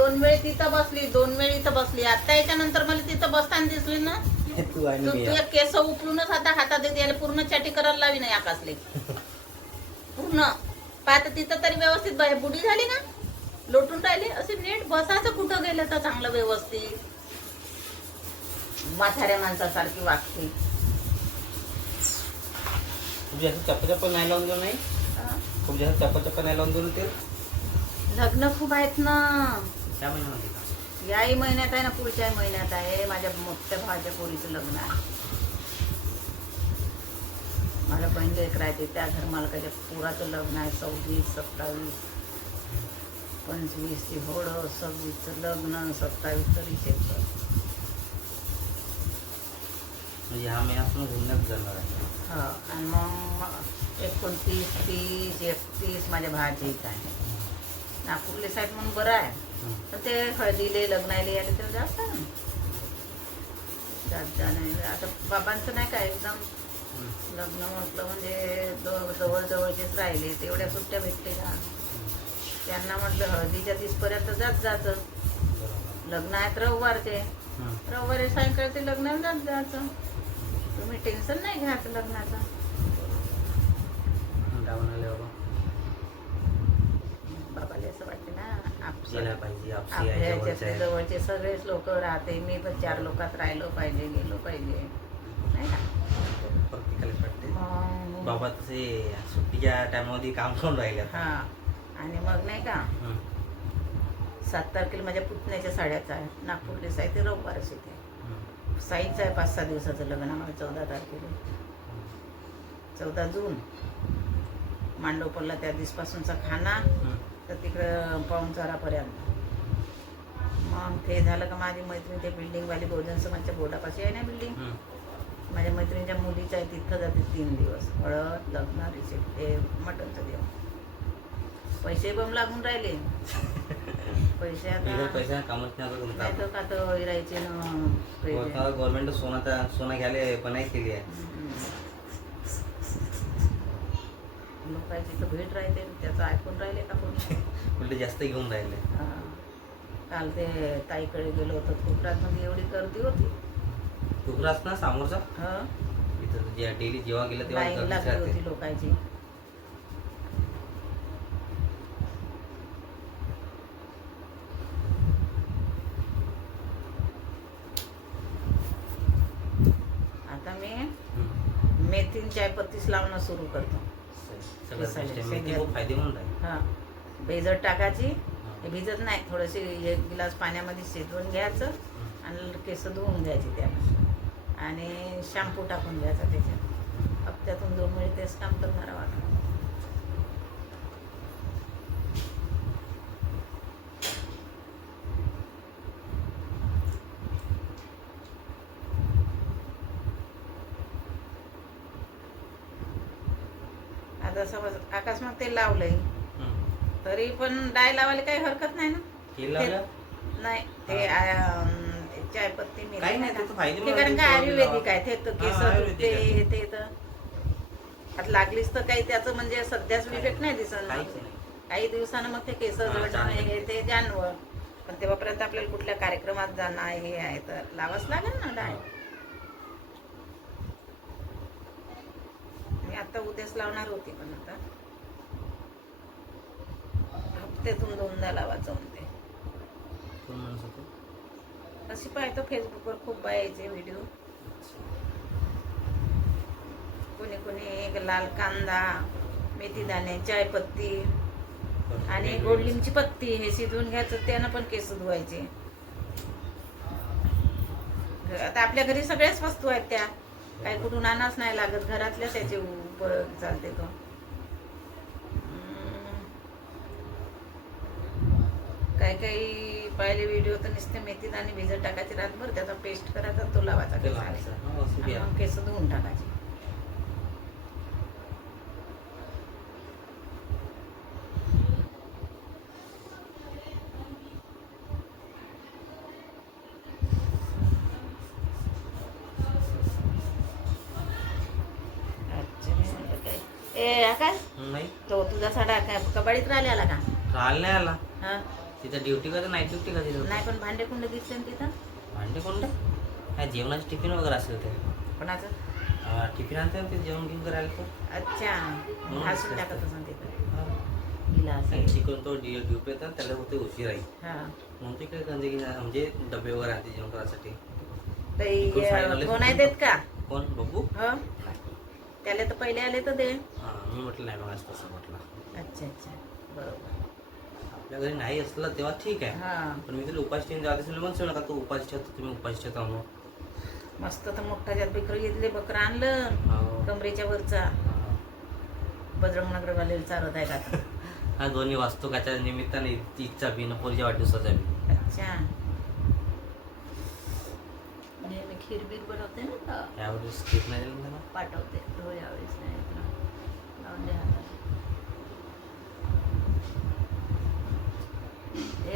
2 वेळी तिथं बसली, 2 वेळी इथं बसली. आता याच्यानंतर मला तिथं बसताना दिसली ना, तू आणि मी तुझ्या केस उपलूनच आता हातात येते, याला पूर्ण चाटी करायला लावी नाही आकाशले पूर्ण. पाहता तिथं तरी व्यवस्थित बुडी झाली ना, लोटून राहिली. असे नीट बसायचं कुठं गेलं तर चांगलं व्यवस्थित. म्हाताऱ्या माणसासारखी वागते. तुझी असं चप्पल नाही लावून देऊ नाही, खूप जास्त चप्पल नाही लावून देऊ ते. लग्न खूप आहेत ना. त्या महिन्यामध्ये का? याही महिन्यात आहे ना, पुढच्याही महिन्यात आहे. माझ्या मोठ्या भावाच्या पोरीचं लग्न आहे. माझ्या बहीण एक राहते त्या घरमालकाच्या पोराचं लग्न आहे. 26, 27, 25 ची होळं, 26चं लग्न, 27चं रिसेप्शन. म्हणजे ह्या महिन्यात घुमण्यात जाणार आहे. हा, आणि मग 29, 30, 31 माझ्या भावाच्या इथं आहे. नागपूरले साईड म्हणून बरं आहे, पण ते हळदीले लग्नाले आले तर जास्त आहे ना. जात जाणं आता बाबांचं नाही का एकदम लग्न म्हटलं म्हणजे जवळजवळचेच राहिले. तेवढ्या सुट्ट्या भेटते का त्यांना. म्हटलं हळदीच्या 30पर्यंत जायचं. लग्न आहेत रविवारचे, रविवारी सायंकाळी ते लग्नाला जायचं. तुम्ही टेन्शन नाही घ्यायचं लग्नाचं. बाबाला असं वाटते ना, आपल्या याच्यातले जवळचे सगळेच लोक राहते. मी पण 4 लोकात राहिलो पाहिजे, गेलो पाहिजे, नाही का. बाबा तसे सुट्टीच्या टायमामध्ये काम करून राहिले. हा, आणि मग नाही का 7 तारखेला माझ्या पुतण्याच्या साड्याचा आहे. नागपूरला साई ते रविवारच येते. साईचं आहे 5-6 दिवसाचं लग्न आम्हाला. 14 तारखेला, 14 जून मांडवपरला. त्या दिवसपासूनचा खाना तर तिकडं पाहुणचारापर्यंत. मग ते झालं का माझी मैत्रीण ते बिल्डिंगवाली बहुजन समाजच्या बोर्डापाशी आहे ना बिल्डिंग, माझ्या मैत्रिणीच्या मुलीचं आहे. तिथं जाते 3 दिवस. हळद, लग्न, रिसेप्ट, ते मटणचं देव. पैसे बम लागून राहिले. पैसे आता पैसा कामच नाही तर का तर राहायचे ना. गव्हर्नमेंट सोनं घ्यायला बनाई केली आहे. लोकांची तर भेट राहते, त्याचं ऐकून राहिले का कोणी. उलटे जास्त घेऊन राहिले. काल ते ताईकडे गेलो होतो. कोकणात एवढी गर्दी होती. तुकराच ना समोरचा, इथं डेली जेव्हा गेलं तेव्हा लाईन लागली होती लोकांची. आता मी मेथीन चायपत्तीच लावणं सुरू करतो. फायदेमंद आहे. हा, भिजत टाकायची. भिजत नाही, थोडीशी 1 गिलास पाण्यामध्ये शिजवून घ्यायचं आणि केस धुवून घ्यायची त्यानं, आणि शॅम्पू टाकून घ्यायचा त्याच्यात. हप्त्यातून 2 वेळी तेच काम करणारा वाटतं. आता समज आकाश मग ते लावलंय, तरी पण डाय लावायला काही हरकत नाही ना. नाही, ते चायपत्ती मी ते कारण काय आयुर्वेदिक आहे. ते तर केस ते तर आता लागलीच तर काही त्याचं म्हणजे सध्याच इफेक्ट नाही दिसत. काही दिवसानं मग ते केस जळणं हे ते जाणवं. पण तेव्हापर्यंत आपल्याला कुठल्या कार्यक्रमात जाणं हे आहे तर लावाच लागेल ना डाय. मी आता उद्याच लावणार होती, पण आता हप्त्यातून 2दा लावायचं म्हणते. अशी पाहतो फेसबुकवर खूप बायाचे व्हिडिओ. कोणी कोणी एक लाल कांदा, मेथी दाणे, चायपत्ती आणि गोडलिंबची पत्ती हे शिजवून घ्यायचं. त्यानं पण केस धुवायचे. आता आपल्या घरी सगळ्याच वस्तू आहेत त्या, काही कुठून आणाच नाही लागत. घरातल्या त्याचे उपयोग चालते. तो काही पाहिले व्हिडिओ तर नुसते मेथी दाणे भिजत टाकायचे रातभर, त्याचा पेस्ट करायचा, तो लावायचा, मग केस धुवून टाकायचे. ए आकाश, तो तुझा साडा कबाडीत राहिला का? राहिला नाही आला. तिथं ड्युटी का नाईट ड्युटी का तिथं? नाही पण भांडे कुंड दिसले ना तिथं. भांडे कोणते? काय जेवणाचे टिफिन वगैरे असेल ते. कोणाचं? टिफिन आणते ना ते जेवण घेऊन करायला तो. अच्छा म्हणून हसून दिसलं टाकत असतं. असून तिथं हा. हिला आणि असेल. चिकन तो ड्युटी येतात त्याला होते उशीर आहे. हा म्हणून ते काय गंदगी म्हणजे डबे वगैरे आणते जेवण करायसाठी. ताई, इकडून साडेनऊला कोण आहे देत का? कोण बघू? हो त्याला तर पहिले आले तर दे. मी म्हटलं नाही मग असं तसं म्हटलं. अच्छा अच्छा बरोबर. आपल्या घरी नाही असलं तेव्हा ठीक आहे. हा पण मी तुला उपास ठेवून जाते म्हणून म्हणतो नका तू उपास ठेवतो तुम्ही उपास ठेवता म्हणून. मस्त तर मोठा जात बिकर घेतले बकरं आणलं हो. कमरेच्या वरचा. हा. बजरंग नगरवाले चालत आहे का आता? हा दोन्ही वास्तुकाच्या निमित्ताने तिचा बी न पोरीच्या वाढदिवसाचा बी. अच्छा नेहमी खीर बीर बनवते ना का? यावेळेस स्किप नाही दिलं ना. पाठवते हो यावेळेस नाही येत ना. लावून द्या हाताला.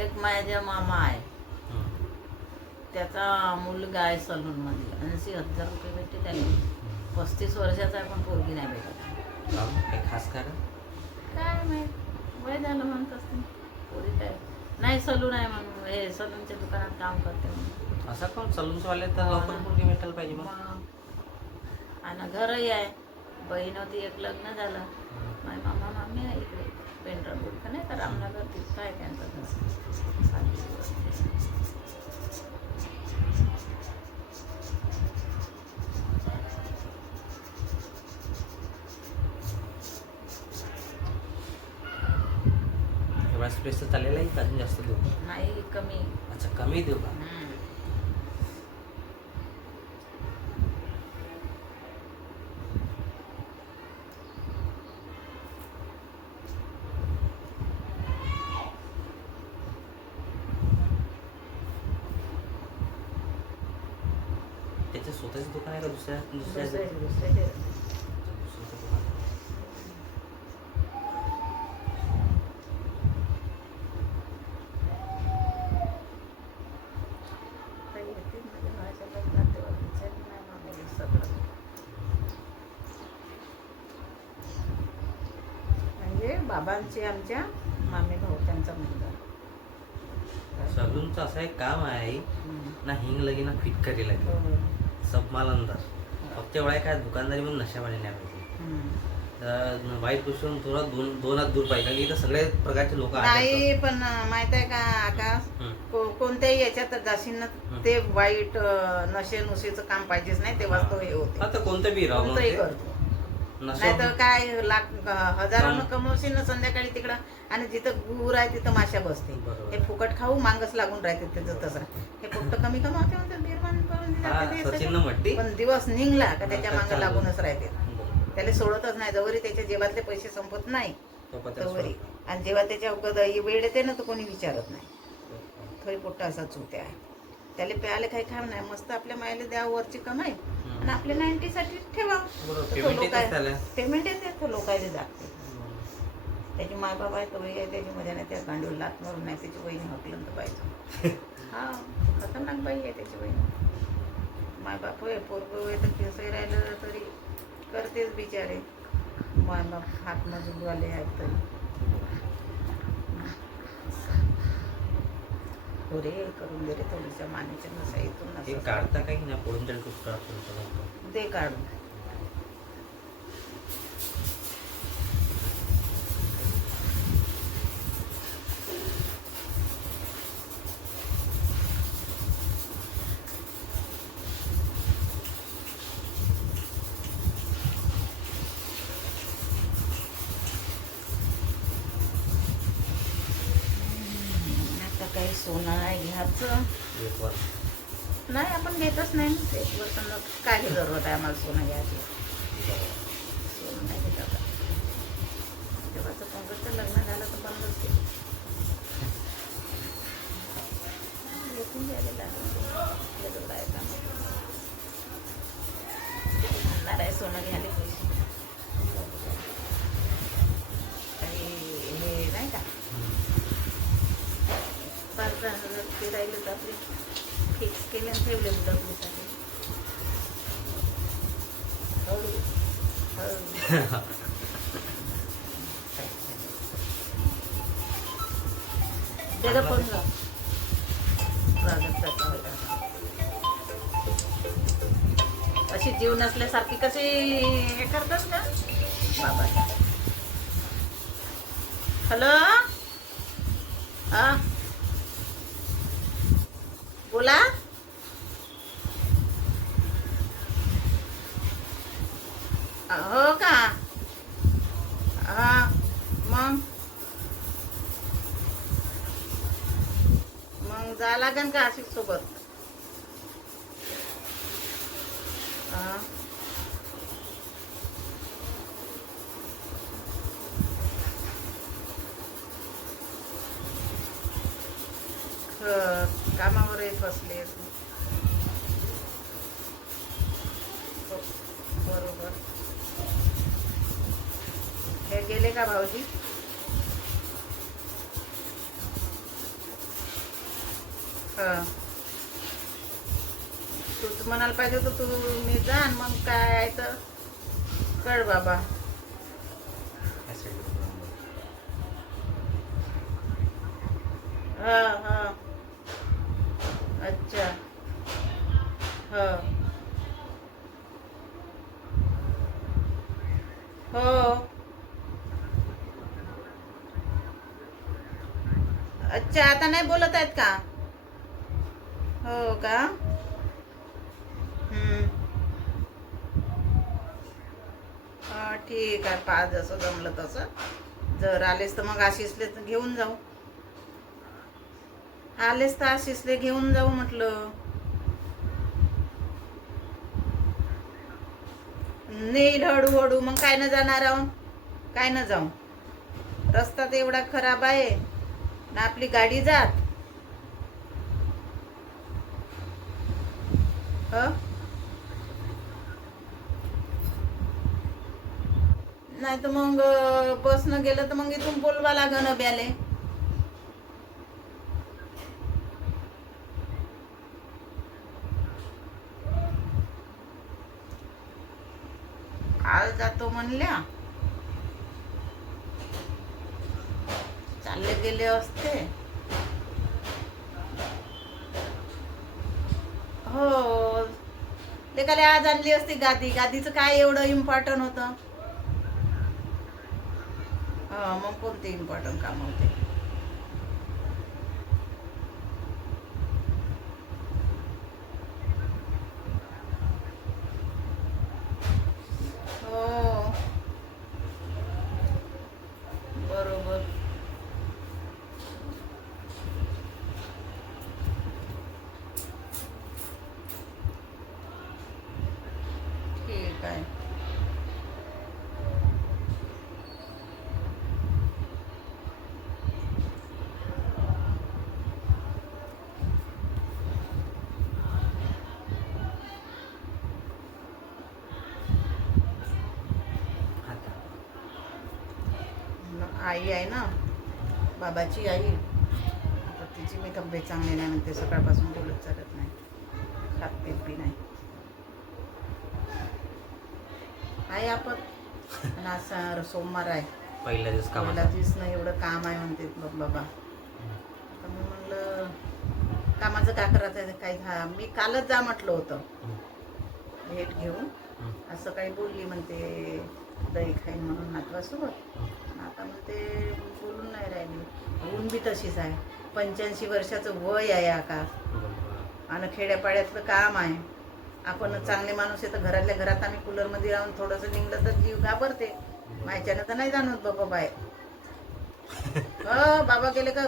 एक माझा मामा आहे त्याचा मुलगा आहे सलून मध्ये 80,000 रुपये भेटते त्याने. 35 वर्षाचा आहे पण पोरगी नाही भेटत. काय खास कारण? काय माहित वय झालं म्हणत असते पोरी काय नाही. सलून आहे म्हणून हे सलूनच्या दुकानात काम करते म्हणून. असं कोण सलूनचं वाले तर लवकर मुलगी भेटायला पाहिजे मग. मग आणि घरही आहे. बहीण होती एक लग्न झालं. माझी मामा मामी आहे इकडे पेंढरपूर का नाही का रामनगर तिथं आहे त्यांचं घर. एवढा स्पेस तर चाललेला आहे का अजून जास्त देऊ? नाही कमी. अच्छा कमी देऊ का? त्याचं स्वतःचं दुकान आहे का दुसऱ्या दुसऱ्याचे दुसऱ्याचं दुकान? ताई येते माझ्या भावाच्या लग्नात तेव्हा विचारलं नाही मामीला सगळं. म्हणजे बाबांचे आमच्या मामी भाऊ त्यांचा मुलगा. सलूनचं असं एक काम आहे ना हिंग लगी ना फिटकरी लगी हो. सब माल अंदर. फक्त एवढा आहे काय दुकानदारी म्हणून नशावाली नाही पाहिजे. तर वाईट गोष्ट थोडा दोन हात दूर पाहिजे कारण इथं सगळे प्रकारचे लोक नाही पण माहित आहे का आकाश कोणत्याही याच्यात जाशील ना ते वाईट नशे नुसेचं काम पाहिजेच नाही तेव्हाच तो हे होते. आता कोणतं बी राव कोणतंही करतो नाही तर काय हजारानं कमवशील ना संध्याकाळी तिकडं आणि जिथं गुर आहे तिथं माशा बसते. बरोबर. हे फुकट खाऊ मांगच लागून राहते त्याचं तसं. हे फक्त कमी कमावते म्हणते निर्माण करून दिलं ते सचिन म्हटली पण दिवस निघला का त्याच्या मागं चालू. लागूनच राहते. त्याला सोडतच नाही जवरी त्याच्या जेवातले पैसे संपत नाही तवरी. आणि जेव्हा त्याच्या वेळ येते ना तर कोणी विचारत नाही. थोडी पोट्टा असा चुत्या आहे त्याला प्यायला काही खाव नाही. मस्त आपल्या मायला द्या वरची कमाई आणि आपल्या 90 साठी ठेवा. पेमेंट येते तो लोकायला जाते. त्याची माय बाबा आहे तो आहे त्याची मजा नाही. त्या गांडूला लात मारून नाही त्याची वहिनी हकलं तर पाहिजे. हा खतरनाक बाई आहे त्याची वहिनी. माय बाप होय पोरग होय तर केसही राहिलं तरी करतेच बिचारे. माय बाप हात मजूरवाले आहेत तरी रे करून दे रे थोडीशा मानेच्या नसा इथून काढता काही नाही पडून तरी खूप दे काढून. काही सोनं नाही घ्यायचं नाही आपण घेतच नाही ना. एक वर्षांना काय जरूरत आहे आम्हाला सोनं घ्यायची. सोनं नाही घेत आता. तेव्हाचं पंकजचं लग्न झालं तर बंदच केलं. येथून घ्यायला लागलं आहे का आणणार आहे सोनं घ्यायला पैसे काही हे नाही का 5,000 ते राहिले तर आपले फिक्स केले आणि ठेवले मुलासाठी. त्याचा फोन जा. प्राजक्ताचा होता. अशी जीव नसल्यासारखी कशी हे करतात का बाबा. हॅलो हा बोला. हो का हा मग जा लागेल का आशिक सोबत. हा. कामावरही फसले. हो, बरोबर. हे गेले का भाऊजी. हा तूच म्हणायला पाहिजे होतं तू मी जा आणि मग काय आहे तर कळ बाबा. हा हा अच्छा हो हो अच्छा आता नाही बोलत आहेत का. हो का. हा ठीक आहे. पहा जसं जमलं तसं. जर आलेस तर मग आशिषले घेऊन जाऊ. आलेस तर आशिषले घेऊन जाऊ म्हटलं. नेईल हळूहळू. मग काय न जाणार आहोत. काय न जाऊ. रस्ता तर एवढा खराब आहे ना आपली गाडी जात. नाही तर मग बसनं गेलं तर मग इथून बोलवा लागन ब्याले. आज जातो म्हणल्या. चालले गेले असते. हो लेकाले आज आणली असती गादी. गादीचं काय एवढं इम्पॉर्टंट होतं. मग कोणते इम्पॉर्टंट काम होते. हो बरोबर. ठीक आहे. आई आहे ना बाबाची आई. आता तिची मी तब्येत चांगली नाही म्हणते. सकाळपासून बोलत चालत नाही. खात पीत बी नाही. आहे आपण आणि आज सोमवार आहे. पहिला दिवस पहिला दिवस नाही एवढं काम आहे म्हणते बाबा. तर मी म्हणलं कामाचं काय करायचं आहे काही. मी कालच जा म्हटलं होतं भेट घेऊन. असं काही बोलली म्हणते दही खाईन म्हणून नातवासोबत. आता म्हणते बोलून नाही राहिली. ऊन बी तशीच आहे. 85 वर्षाचं वय आहे आकाश आणि खेड्यापाड्यातलं काम आहे. आपण चांगले माणूस आहे तर घरातल्या घरात आम्ही कूलरमध्ये राहून थोडंसं निघलं तर जीव घाबरते. मायच्यानं तर नाही जाणवत बाबा बाहेर. बाबा गेले का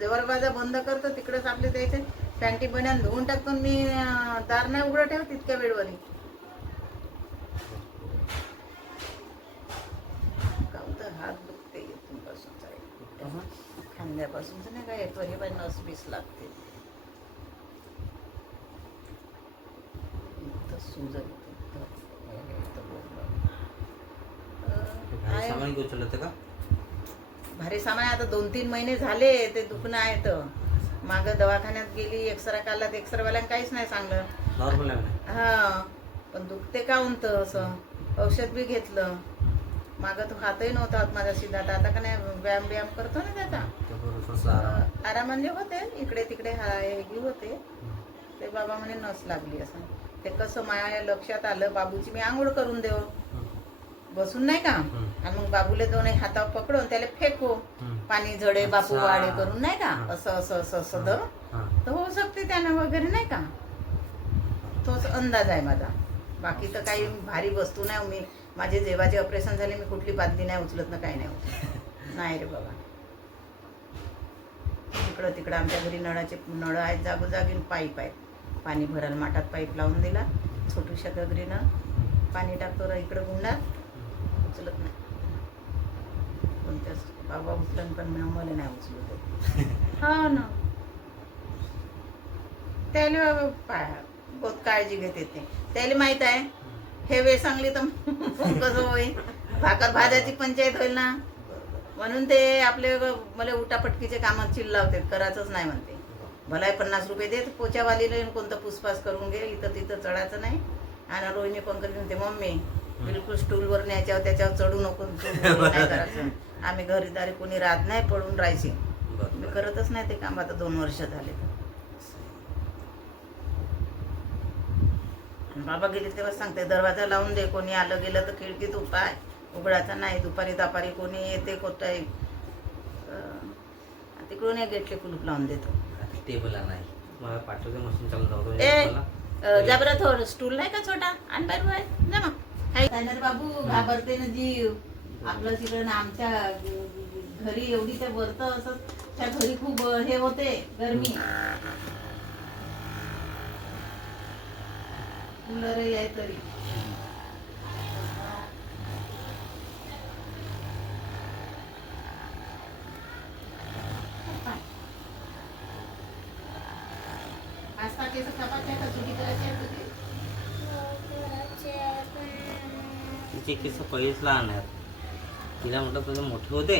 दरवाजा बंद करतो तिकडेच आपले द्यायचे पॅन्टी बन्यान धुवून टाकतो. मी दार नाही उघडं ठेवत तितक्या वेळवरी. हात दुखते इथून पासून खांद्यापासून तर नाही काय येतो. हे बाई नस बीस लागते. भारी सामान आता 2-3 महिने झाले ते दुखणं आहे. तर माग दवाखान्यात गेली. एक्सरा काढला. एक्सरावाल्यानं काहीच नाही सांगलं. नॉर्मल आहे. हा पण दुखते का म्हणतं असं. औषध बी घेतलं. मागं तो हातही नव्हता माझा सिद्धार्थ. आता का नाही व्यायाम करतो ना त्याचा. बरोबर थोडंसं आराम. आरामाने होते, इकडे तिकडे हे होते. ते बाबा म्हणे नस लागली असं. ते कसं माझ्या लक्षात आलं, बाबूची मी आंघोळ करून देऊ बसून नाही का, आणि मग बाबूले दोन्ही हातावर पकडून त्याला फेकू, पाणी झडे बापू वाडे करून नाही का, असं असं असं असं धरून तर होऊ शकते त्यानं वगैरे नाही का. तोच अंदाज आहे माझा. बाकी तर काही भारी वस्तू नाही. मी माझे जेव्हाचे ऑपरेशन झाले मी कुठली बादली नाही उचलत ना, काही नाही उचलत नाही रे बाबा. इकडं तिकडं आमच्या घरी नळ आहेत जागोजागी, पाईप आहेत. पाणी भरायला माठात पाईप लावून दिला, छोटूशा गगरीनं पाणी टाकतो इकडं गुंडात, उचलत नाही कोणत्याच. बाबा उचलन पण मला नाही उचलू देत. हा ना, त्याला बहुत काळजी घेते ते. त्याला माहित आहे हे वेळ सांगली तर कसं होईल, भाकर भाज्याची पंचायत होईल ना, म्हणून ते आपले मला उठापटकीचे कामात चिल्लावते, करायचंच नाही म्हणते. भलाय 50 रुपये देत पोचावालीला, कोणतं पुसपास करून घे, इथं तिथं चढायचं नाही. आणि रोहिणी पंकज म्हणते मम्मी बिलकुल स्टूलवर न्यायच्यावर त्याच्यावर चढू नको, नाही करायचं. आम्ही घरीदारी कोणी राहत नाही, पडून राहायची. मी करतच नाही ते काम आता 2 वर्ष झाले. बाबा गेले तेव्हा सांगते दरवाजा लावून दे, कोणी आलं गेलं तर खिडकीत उपाय उघडायचा नाही. दुपारी दापारी कोणी येते कोटाय तिकडून एक गेटले कुलूप लावून देतो. टेबल नाही मला पाठवते, मशीन चालून जाऊ जा बरं, थोडं स्टूल नाही का छोटा, आणि बरोबर आहे जा मग. काही बाबू घाबरते ना जीव आपलं तिकडं ना. आमच्या घरी एवढी त्या वरत असं, त्या घरी खूप हे होते गरमी, कूलर आहे तरी. आस्था केस कापायचे का चुकी करायची आहे तुझी? तिचे केस पहिलेच लहान आहेत. तिला म्हटलं तुझे मोठे होते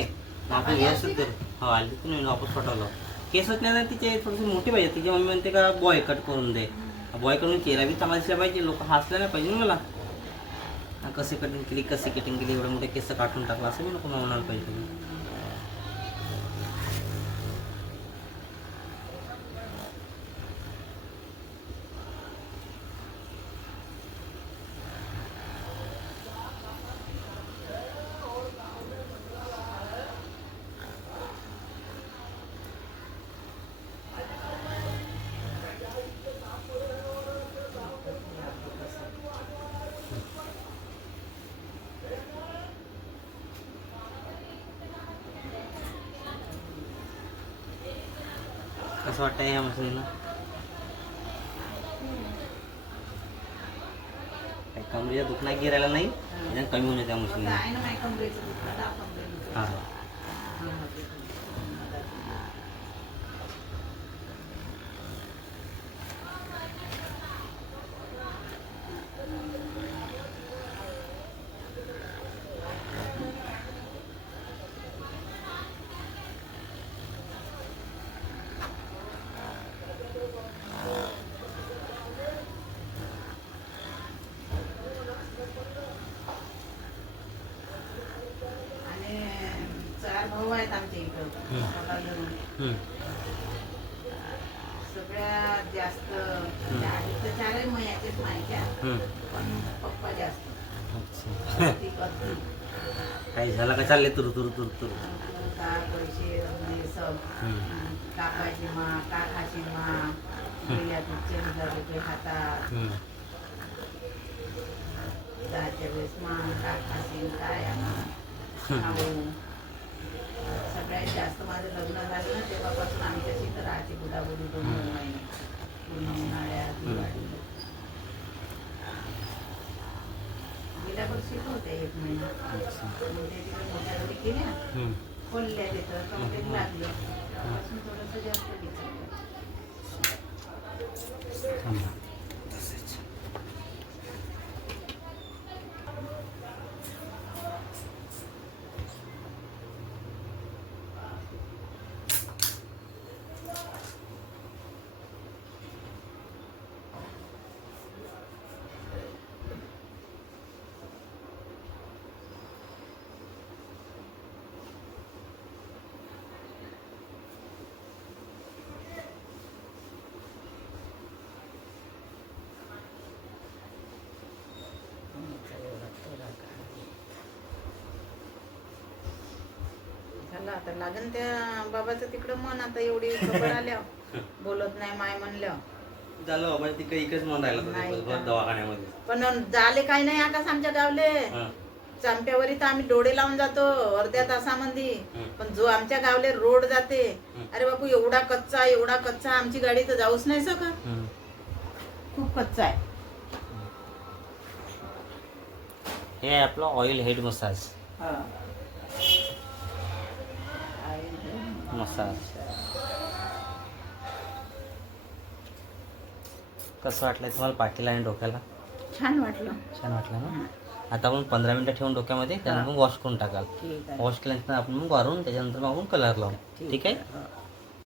मग आपण व्यवस्थित करू. हो आली तर नाही, वापस पटवलं. केसच नाही ना तिचे, थोडेसे मोठे पाहिजे. तिची मम्मी म्हणते का बॉय कट करून दे. बॉय करून चेहरा बी चांगला दिसला पाहिजे, लोक हसले नाही पाहिजे मला. कसे कटिंग केली कसे कटिंग केली, एवढे मोठे केस काढून टाकला असं मी नको म्हणायला पाहिजे. कसं वाटतंय ह्या मशीनला? काही कमरेच्या दुखणं गिरायला नाही, कमी होऊन त्या मशीनला. हां भाऊ आहेत आमच्या इकडं. सगळ्यात जास्त 4 महिन्याचेच माहित्या, पण पप्पा जास्त. काही झालं का चालले तुरु तुरु तुरु तुरु. का पैसे सब कापायचे मा, का खाशी मा, गेल्या 40,000 रुपये हातात. 10च्या वेळेस मा, का खाशीन काय खाऊ. सगळ्यात जास्त माझं लग्न झालं ना तेव्हापासून आमच्या तिथं राहायची बुडाबुडी 2 महिने, पूर्ण उन्हाळ्यात दिवाळी. गेल्या वर्षी होते 1 महिना. मग ते तिकडे मोठ्या घरी गेल्या, खोलल्या तिथं कंप्लेंट लागलं, त्यापासून थोडंसं जास्त दिसलं. चला आता लागेल त्या बाबाचं तिकडं मन आता एवढी खबर आल्या बोलत नाही माय म्हणल्या झालं बाबा तिकडे इकडेच मन राहिला होता नाही दिवसभर का? दवाखान्यामध्ये. पण झाले काही नाही आकाश आमच्या गावले हं. चांप्यावरी तर आम्ही डोळे लावून जातो अर्ध्या तासामध्ये हं. पण जो आमच्या गावले रोड जाते हं. अरे बापू एवढा कच्चा आमची गाडी तर जाऊच नाही शकत हं. खूप कच्चा आहे. हे आहे आपलं ऑइल हेड मसाज. हा. मसाज कसं वाटलं तुम्हाला पाठीला आणि डोक्याला? छान वाटलं. छान वाटलं ना? आता आपण 15 मिनिटं ठेवून डोक्यामध्ये त्यानंतर वॉश करून टाकाल. ठीक आहे वॉश केल्यानंतर आपण मग वारून त्याच्यानंतर मग आपण कलर लावू. ठीक आहे. हो.